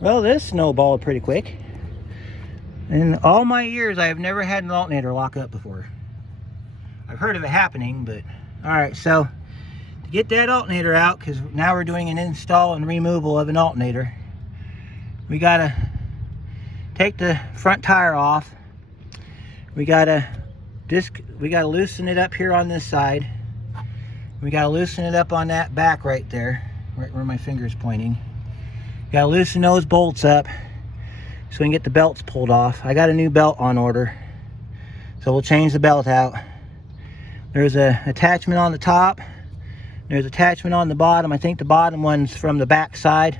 Well, this snowballed pretty quick. In all my years, I have never had an alternator lock up before. I've heard of it happening, but alright, so to get that alternator out, because now we're doing an install and removal of an alternator, we gotta take the front tire off. We gotta loosen it up here on this side. We gotta loosen it up on that back right there, right where my finger's pointing. Gotta loosen those bolts up so we can get the belts pulled off. I got a new belt on order, so we'll change the belt out. There's a attachment on the top. There's attachment on the bottom. I think the bottom one's from the back side.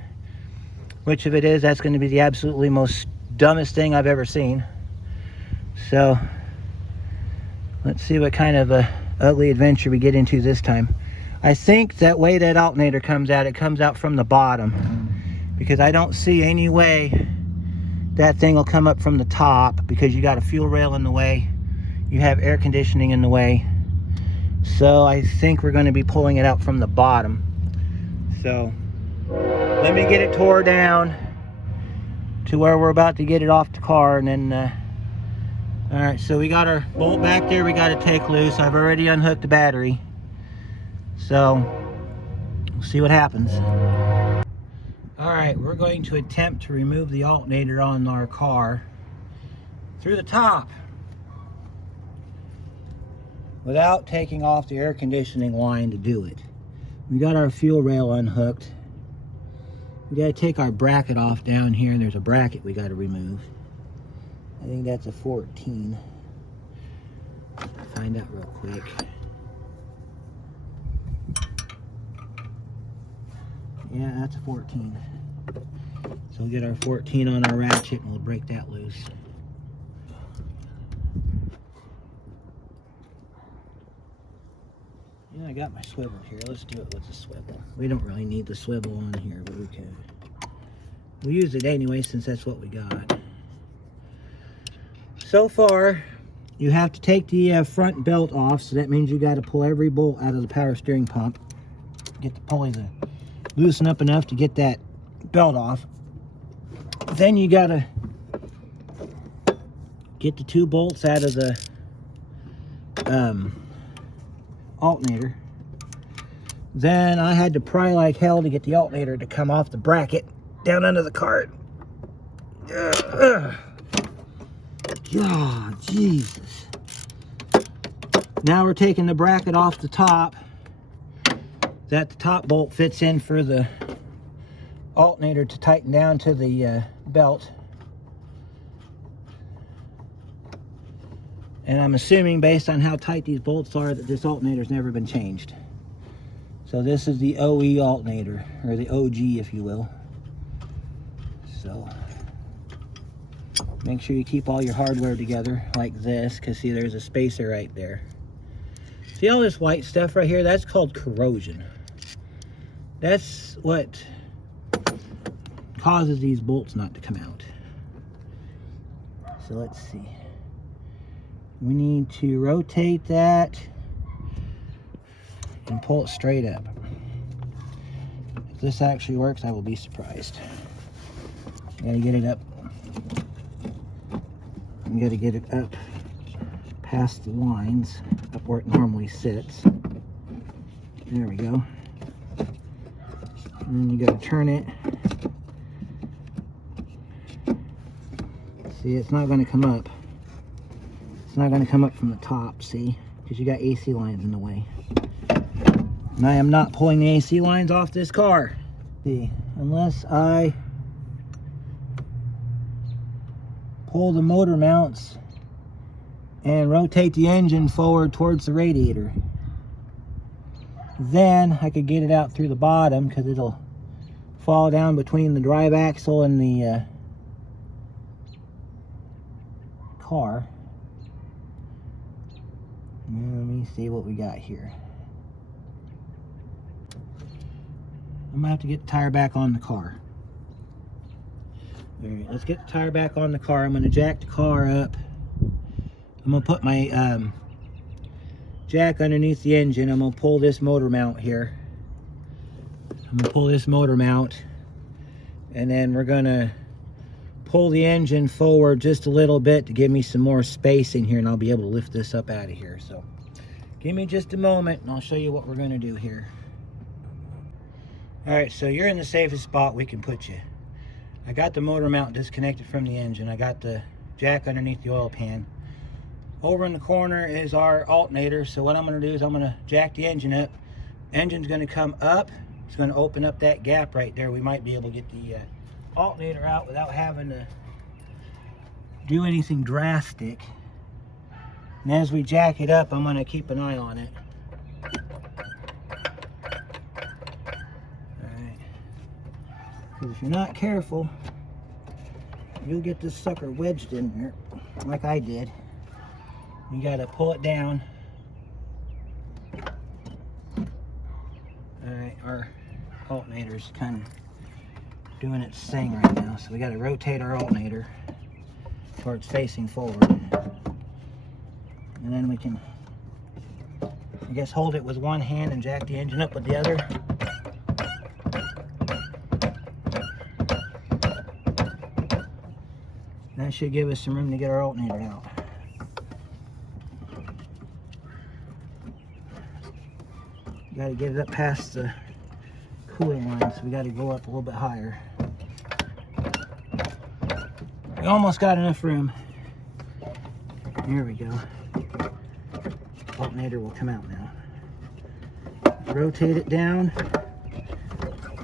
Which of it is, that's going to be the absolutely most dumbest thing I've ever seen. So let's see what kind of a ugly adventure we get into this time. I think that way that alternator comes out, it comes out from the bottom, because I don't see any way that thing will come up from the top, because you got a fuel rail in the way, you have air conditioning in the way. So I think we're going to be pulling it out from the bottom. So let me get it tore down to where we're about to get it off the car, and then all right, so we got our bolt back there we got to take loose. I've already unhooked the battery, so we'll see what happens. All right, we're going to attempt to remove the alternator on our car through the top without taking off the air conditioning line to do it. We got our fuel rail unhooked. We got to take our bracket off down here, and there's a bracket we got to remove. I think that's a 14. Find out real quick. Yeah, that's a 14. So we'll get our 14 on our ratchet and we'll break that loose. Yeah, I got my swivel here. Let's do it with the swivel. We don't really need the swivel on here, but we could. We'll use it anyway since that's what we got. So far, you have to take the front belt off, so that means you got to pull every bolt out of the power steering pump. Get the pulley to loosen up enough to get that belt off. Then you got to get the 2 bolts out of the alternator. Then I had to pry like hell to get the alternator to come off the bracket down under the cart. God, Jesus. Now we're taking the bracket off the top that the top bolt fits in for the alternator to tighten down to the belt. And I'm assuming, based on how tight these bolts are, that this alternator's never been changed. So this is the OE alternator, or the OG if you will. So make sure you keep all your hardware together like this, because see, there's a spacer right there. See all this white stuff right here? That's called corrosion. That's what causes these bolts not to come out. So let's see. We need to rotate that and pull it straight up. If this actually works, I will be surprised. Gotta get it up. You gotta get it up past the lines, up where it normally sits. There we go. And then you gotta turn it. See, it's not gonna come up. It's not gonna come up from the top, see? Because you got AC lines in the way. And I am not pulling the AC lines off this car. See, unless I pull the motor mounts and rotate the engine forward towards the radiator, then I could get it out through the bottom, because it'll fall down between the drive axle and the car. Now, let me see what we got here. I'm gonna have to get the tire back on the car. All right, let's get the tire back on the car. I'm gonna jack the car up. I'm gonna put my jack underneath the engine. I'm gonna pull this motor mount here. I'm gonna pull this motor mount, And then we're gonna pull the engine forward just a little bit to give me some more space in here, and I'll be able to lift this up out of here. So give me just a moment and I'll show you what we're gonna do here. All right, so you're in the safest spot we can put you. I got the motor mount disconnected from the engine. I got the jack underneath the oil pan. Over in the corner is our alternator. So what I'm going to do is I'm going to jack the engine up. Engine's going to come up. It's going to open up that gap right there. We might be able to get the alternator out without having to do anything drastic. And as we jack it up, I'm going to keep an eye on it. Alright. Because if you're not careful, you'll get this sucker wedged in there, like I did. You got to pull it down. Alright, our alternator's kind of doing its thing right now, so we got to rotate our alternator where it's facing forward. And then we can, I guess, hold it with one hand and jack the engine up with the other. That should give us some room to get our alternator out. You got to get it up past the cooling line, so we got to go up a little bit higher. We almost got enough room. Here we go. Alternator will come out now. Rotate it down.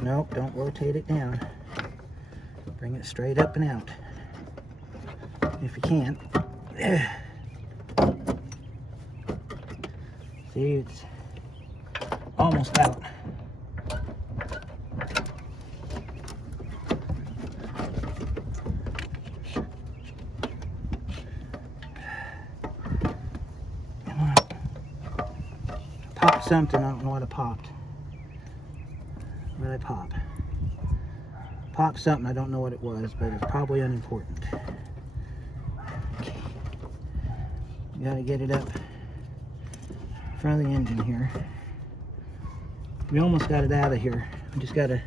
Nope, don't rotate it down. Bring it straight up and out. If you can. See, it's almost out. Popped something, I don't know what it popped. What did I pop? Popped something, I don't know what it was, but it's probably unimportant. Okay. You gotta get it up in front of the engine here. We almost got it out of here. We just gotta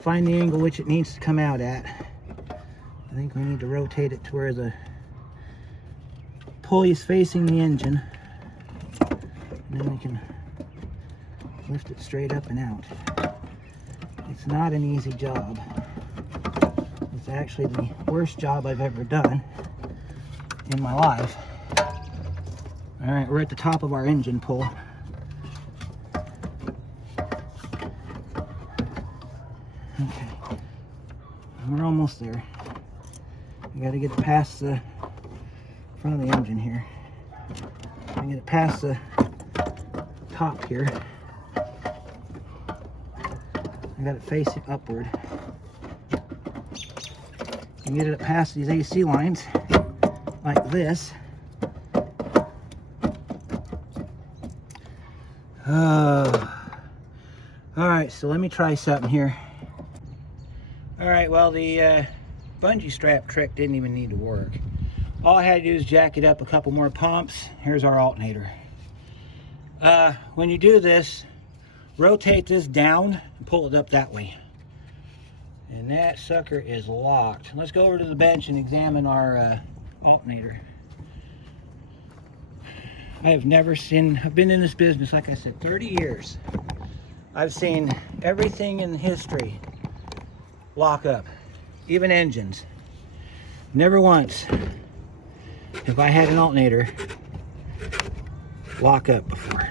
find the angle which it needs to come out at. I think we need to rotate it to where the pulley's facing the engine. And then we can lift it straight up and out. It's not an easy job. It's actually the worst job I've ever done in my life. All right, we're at the top of our engine pull. Okay, we're almost there. We got to get it past the front of the engine here. I get it past the top here. I got it facing upward. And get it past these AC lines like this. Alright, so let me try something here. Alright, well, the bungee strap trick didn't even need to work. All I had to do is jack it up a couple more pumps. Here's our alternator. When you do this, rotate this down and pull it up that way. And that sucker is locked. Let's go over to the bench and examine our alternator. I have never seen, I've been in this business, like I said, 30 years. I've seen everything in history lock up, even engines. Never once have I had an alternator lock up before.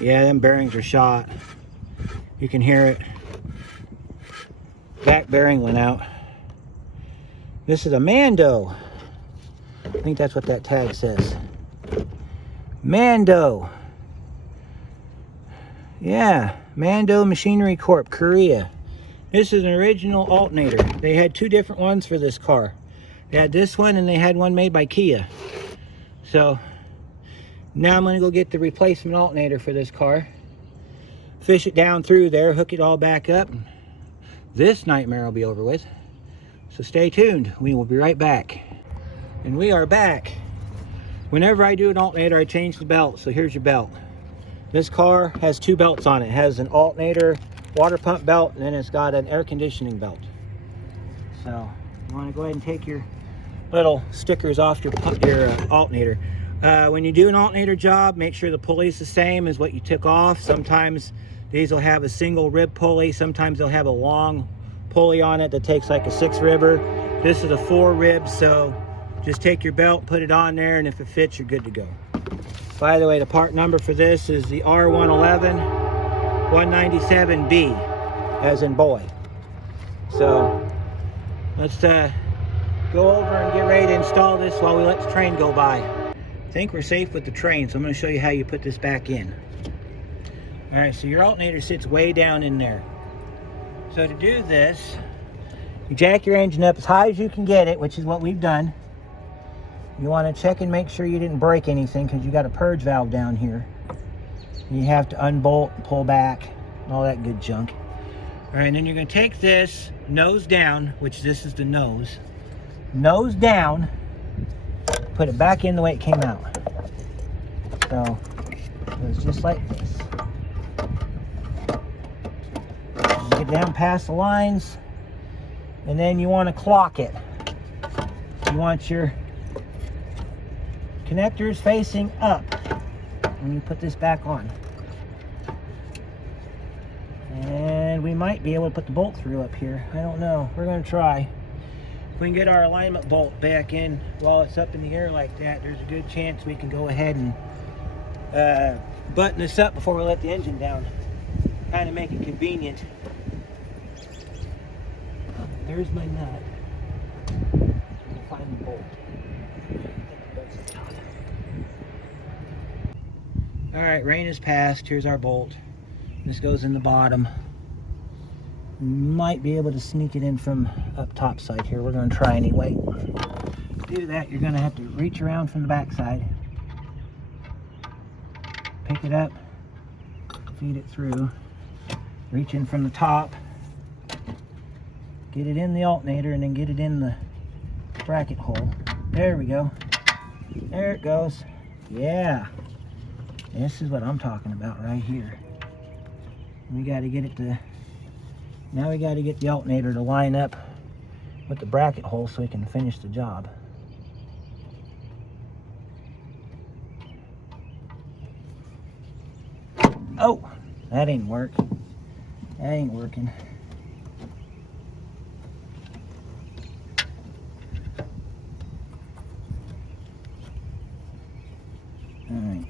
Yeah, them bearings are shot. You can hear it. Back bearing went out. This is a Mando. I think that's what that tag says. Mando. Yeah, Mando Machinery Corp, Korea. This is an original alternator. They had two different ones for this car. They had this one and they had one made by Kia. So now I'm gonna go get the replacement alternator for this car. Fish it down through there, hook it all back up. This nightmare will be over with. So stay tuned, we will be right back. And we are back. Whenever I do an alternator, I change the belt. So here's your belt. This car has 2 belts on it. It has an alternator, water pump belt, and then it's got an air conditioning belt. So you want to go ahead and take your little stickers off your alternator. When you do an alternator job, make sure the pulley is the same as what you took off. Sometimes these will have a single rib pulley. Sometimes they'll have a long pulley on it that takes like a 6 ribber. This is a 4 rib, so just take your belt, put it on there, and if it fits, you're good to go. By the way, the part number for this is the R111 197B, as in boy. So let's go over and get ready to install this while we let the train go by. I think we're safe with the train, so I'm going to show you how you put this back in. All right, so your alternator sits way down in there. So to do this, you jack your engine up as high as you can get it, which is what we've done. You want to check and make sure you didn't break anything, because you got a purge valve down here. You have to unbolt and pull back and all that good junk. All right, and then you're going to take this nose down, which this is the nose down, put it back in the way it came out. So it was just like this. Get down past the lines, and then you want to clock it. You want your connectors facing up when you put this back on. And we might be able to put the bolt through up here. I don't know. We're going to try. If we can get our alignment bolt back in while it's up in the air like that, there's a good chance we can go ahead and button this up before we let the engine down. Kind of make it convenient. There's my nut. We'll find the bolt. All right, rain has passed. Here's our bolt. This goes in the bottom. We might be able to sneak it in from up top side here. We're going to try anyway. To do that, you're going to have to reach around from the back side, pick it up, feed it through, reach in from the top, get it in the alternator, and then get it in the bracket hole. There we go. There it goes. Yeah. This is what I'm talking about right here. We got to get it to, now we got to get the alternator to line up with the bracket hole so we can finish the job. Oh, that ain't work. That ain't working. All right.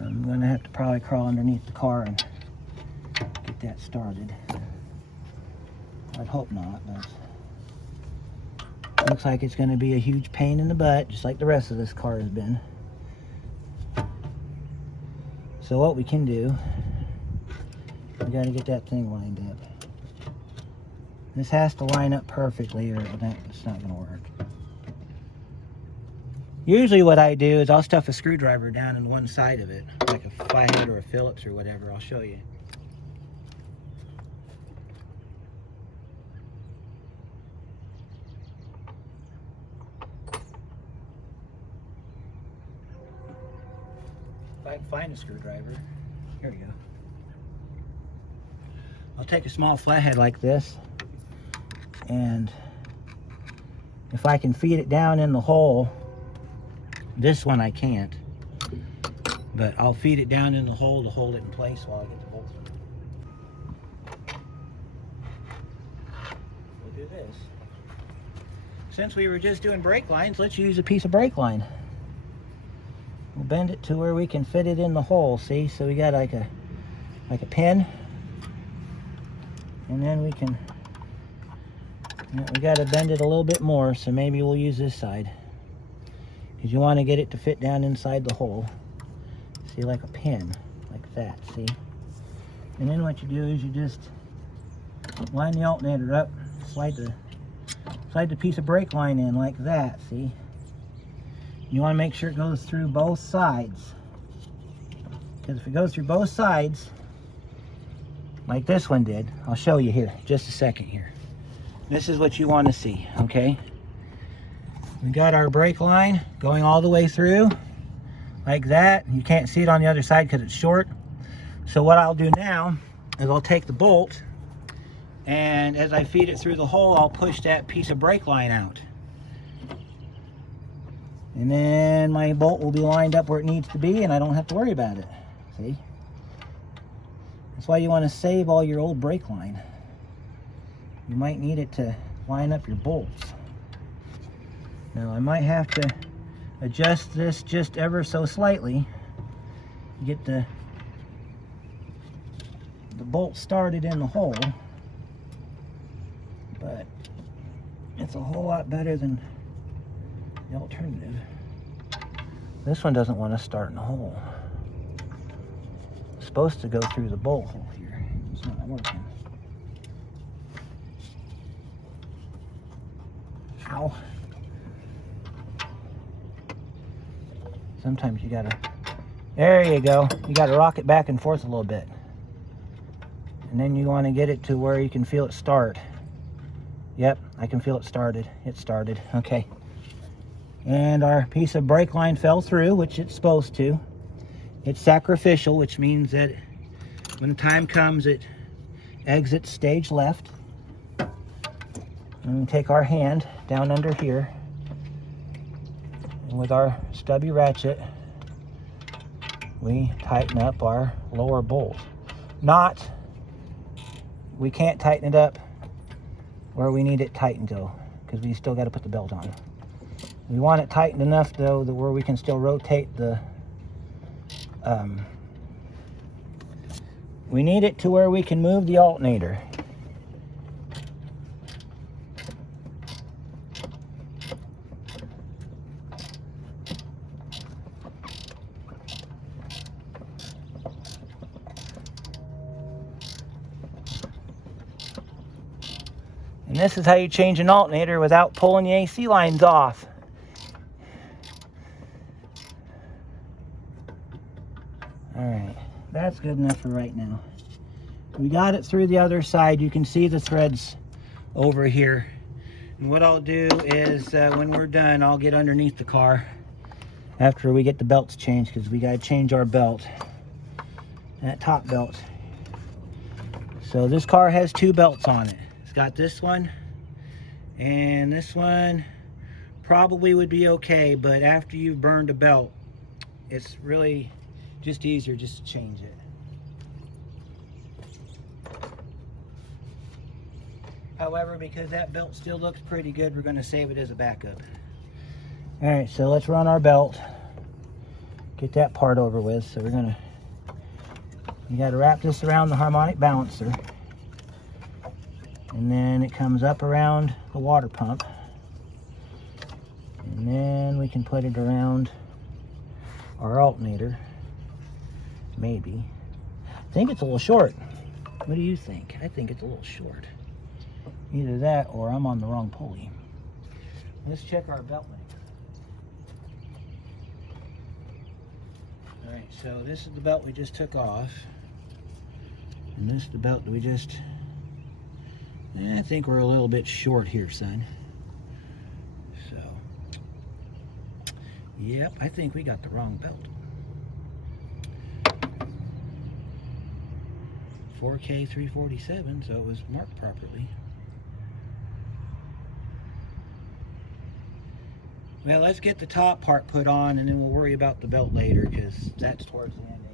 I'm gonna have to probably crawl underneath the car and get that started. I'd hope not, but looks like it's gonna be a huge pain in the butt, just like the rest of this car has been. So what we can do, we gotta get that thing lined up. This has to line up perfectly or it's not gonna work. Usually what I do is I'll stuff a screwdriver down in one side of it, like a 500 or a Phillips or whatever. I'll show you. If I can find a screwdriver. Here we go. I'll take a small flathead like this, and if I can feed it down in the hole, this one I can't, but I'll feed it down in the hole to hold it in place while I get the bolt through. We'll do this. Since we were just doing brake lines, let's use a piece of brake line. We'll bend it to where we can fit it in the hole, see? So we got like a pin, and then we can, we got to bend it a little bit more, so maybe we'll use this side. Because you want to get it to fit down inside the hole. See, like a pin, like that, see? And then what you do is you just line the alternator up, slide the piece of brake line in like that, see? You want to make sure it goes through both sides. Because if it goes through both sides, like this one did, I'll show you here, just a second here. This is what you want to see, okay? We got our brake line going all the way through, like that. You can't see it on the other side because it's short. So what I'll do now is I'll take the bolt, and as I feed it through the hole, I'll push that piece of brake line out. And then my bolt will be lined up where it needs to be, and I don't have to worry about it. See? That's why you want to save all your old brake line. You might need it to line up your bolts. Now I might have to adjust this just ever so slightly to get the bolt started in the hole, but it's a whole lot better than the alternative. This one doesn't want to start in the hole. It's supposed to go through the bolt hole here. It's not working. Ow. Sometimes you gotta, there you go. You gotta rock it back and forth a little bit. And then you want to get it to where you can feel it start. Yep, I can feel it started. It started. Okay. And our piece of brake line fell through, which it's supposed to. It's sacrificial, which means that when the time comes, it exits stage left. And we take our hand down under here, and with our stubby ratchet, we tighten up our lower bolt. We can't tighten it up where we need it tightened though, because we still got to put the belt on. We want it tightened enough though that where we can still rotate the we need it to where we can move the alternator. And this is how you change an alternator without pulling the AC lines off. Alright, that's good enough for right now. We got it through the other side. You can see the threads over here. And what I'll do is when we're done, I'll get underneath the car after we get the belts changed, because we got to change our belt, that top belt. So this car has two belts on it. It's got this one, and this one probably would be okay, but after you've burned a belt, it's really just easier just to change it. However, because that belt still looks pretty good, we're going to save it as a backup. Alright, so let's run our belt, get that part over with. So you got to wrap this around the harmonic balancer, and then it comes up around the water pump, and then we can put it around our alternator. Maybe. I think it's a little short. What do you think? I think it's a little short. Either that or I'm on the wrong pulley. Let's check our belt length. Alright, so this is the belt we just took off. And this is the belt that we just... I think we're a little bit short here, son. So, yep, I think we got the wrong belt. 4K 347, so it was marked properly. Well, let's get the top part put on, and then we'll worry about the belt later, because that's towards the end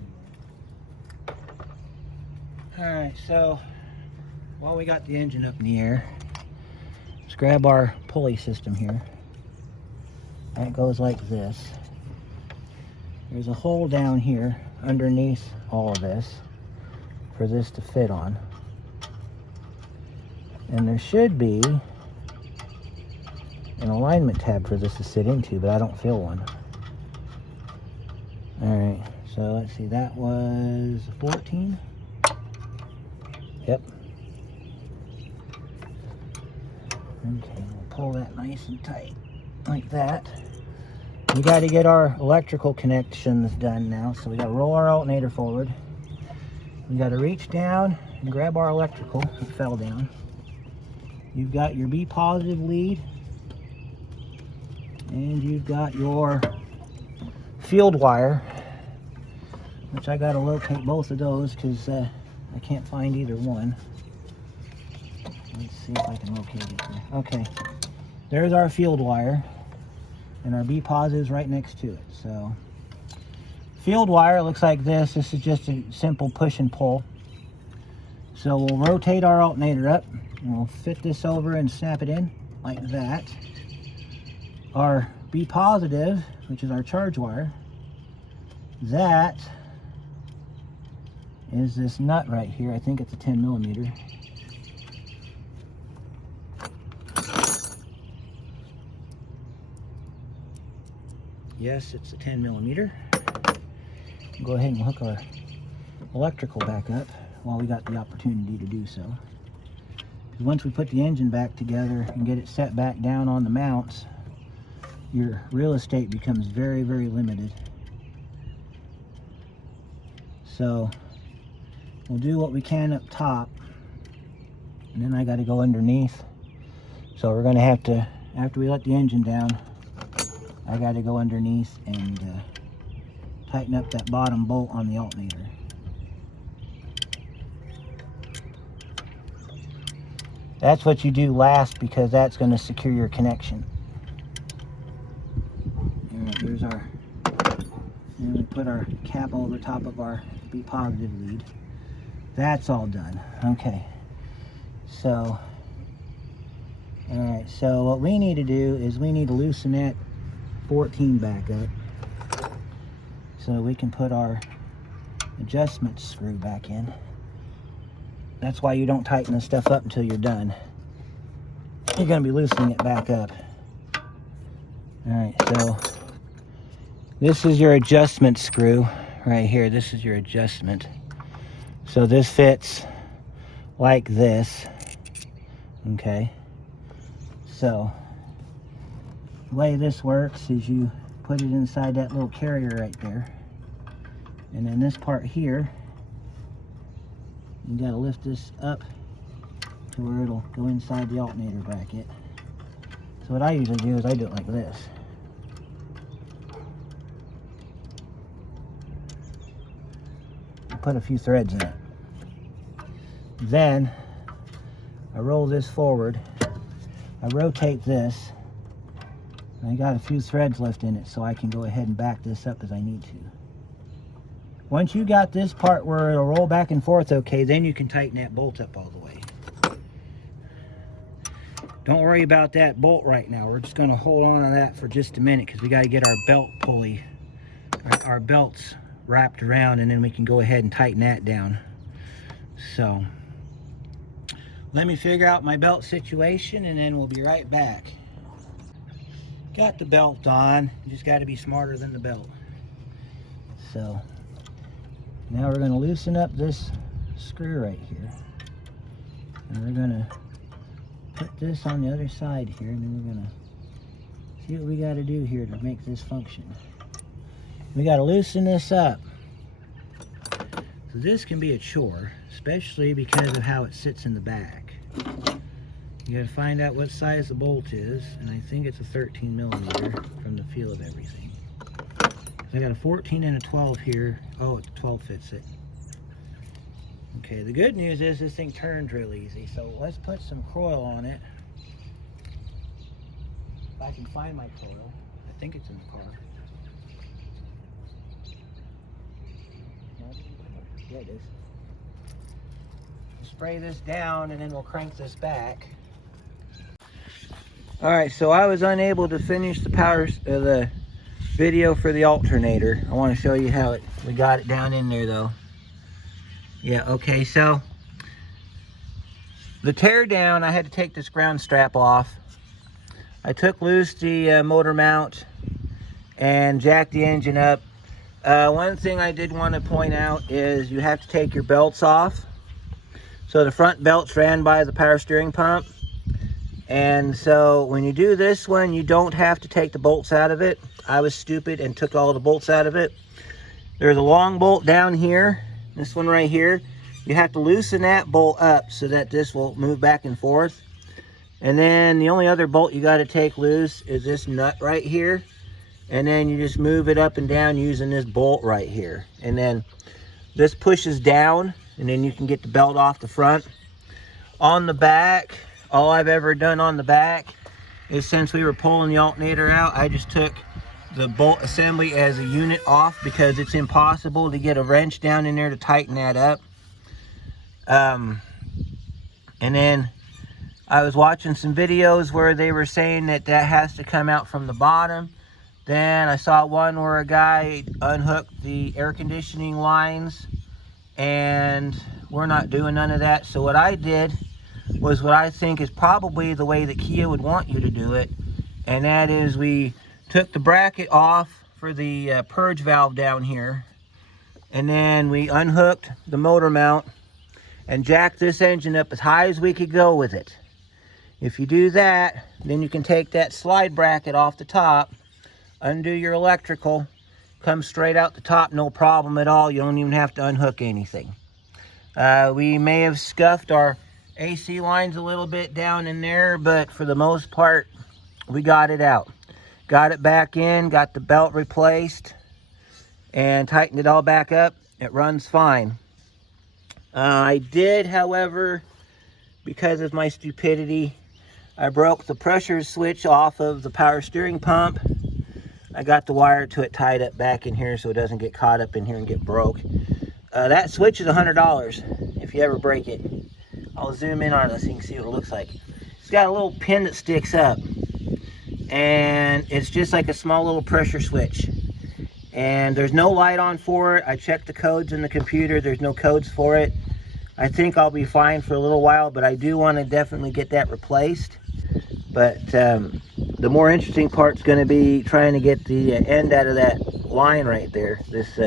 anyway. Alright, so while we got the engine up in the air, let's grab our pulley system here. That goes like this. There's a hole down here underneath all of this for this to fit on. And there should be an alignment tab for this to sit into, but I don't feel one. Alright, so let's see, that was 14? Yep. Okay, we'll pull that nice and tight, like that. We got to get our electrical connections done now, so we got to roll our alternator forward. We got to reach down and grab our electrical. It fell down. You've got your B positive lead, and you've got your field wire, which I got to locate both of those because I can't find either one. Let's see if I can locate it here. Okay, there's our field wire, and our B positive is right next to it. So field wire looks like this. This is just a simple push and pull. So we'll rotate our alternator up, and we'll fit this over and snap it in like that. Our B positive, which is our charge wire, that is this nut right here. I think it's a 10 millimeter. Yes, it's a 10 millimeter. Go ahead and hook our electrical back up while we got the opportunity to do so. Because once we put the engine back together and get it set back down on the mounts, your real estate becomes very, very limited. So we'll do what we can up top, and then I got to go underneath. So we're going to have to, after we let the engine down, I got to go underneath and tighten up that bottom bolt on the alternator. That's what you do last because that's going to secure your connection. And there's our, and we put our cap over top of our B positive lead. That's all done. Okay. So, all right. So what we need to do is we need to loosen that 14 back up so we can put our adjustment screw back in. That's why you don't tighten this stuff up until you're done. You're going to be loosening it back up. Alright, so this is your adjustment screw right here. This is your adjustment. So this fits like this. Okay. So the way this works is you put it inside that little carrier right there. And then this part here, you got to lift this up to where it'll go inside the alternator bracket. So what I usually do is I do it like this. I put a few threads in it. Then I roll this forward. I rotate this. And I got a few threads left in it, so I can go ahead and back this up as I need to. Once you got this part where it'll roll back and forth okay, then you can tighten that bolt up all the way. Don't worry about that bolt right now. We're just going to hold on to that for just a minute because we got to get our belt pulley, our belts wrapped around, and then we can go ahead and tighten that down. So let me figure out my belt situation and then we'll be right back. Got the belt on, you just got to be smarter than the belt. So now we're going to loosen up this screw right here, and we're going to put this on the other side here, and then we're going to see what we got to do here to make this function. We got to loosen this up. So this can be a chore, especially because of how it sits in the back. You got to find out what size the bolt is, and I think it's a 13 millimeter from the feel of everything. I got a 14 and a 12 here. Oh, a 12 fits it. Okay, the good news is this thing turns real easy, so let's put some coil on it. If I can find my coil. I think it's in the car. Yeah, it is. Spray this down and then we'll crank this back. Alright, so I was unable to finish the video for the alternator. I want to show you how we got it down in there though. Yeah, okay, so the tear down, I had to take this ground strap off. I took loose the motor mount and jacked the engine up. One thing I did want to point out is you have to take your belts off. So the front belts ran by the power steering pump. And so when you do this one, you don't have to take the bolts out of it. I was stupid and took all the bolts out of it. There's a long bolt down here, this one right here. You have to loosen that bolt up so that this will move back and forth. And then the only other bolt you got to take loose is this nut right here. and then you just move it up and down using this bolt right here. And then this pushes down, and then you can get the belt off the front. On the back, all I've ever done on the back is, since we were pulling the alternator out, I just took the bolt assembly as a unit off, because it's impossible to get a wrench down in there to tighten that up. And then I was watching some videos where they were saying that that has to come out from the bottom. Then I saw one where a guy unhooked the air conditioning lines, and we're not doing none of that. So what I did was what I think is probably the way that Kia would want you to do it, and that is we took the bracket off for the purge valve down here, and then we unhooked the motor mount and jacked this engine up as high as we could go with it. If you do that, then you can take that slide bracket off the top, undo your electrical, come straight out the top, no problem at all. You don't even have to unhook anything. We may have scuffed our AC lines a little bit down in there, but for the most part, we got it out. Got it back in, got the belt replaced, and tightened it all back up. It runs fine. I did, however, because of my stupidity, I broke the pressure switch off of the power steering pump. I got the wire to it tied up back in here so it doesn't get caught up in here and get broke. That switch is $100 if you ever break it. I'll zoom in on it so you can see what it looks like. It's got a little pin that sticks up, and it's just like a small little pressure switch. And there's no light on for it. I checked the codes in the computer. There's no codes for it. I think I'll be fine for a little while, but I do want to definitely get that replaced. But the more interesting part's going to be trying to get the end out of that line right there. This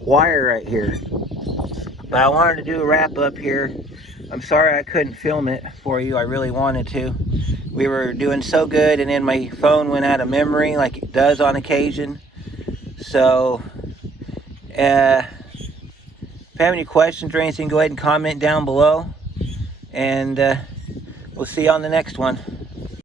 wire right here. But I wanted to do a wrap up here. I'm sorry I couldn't film it for you. I really wanted to. We were doing so good, and then my phone went out of memory like it does on occasion. So if you have any questions or anything, go ahead and comment down below, and we'll see you on the next one.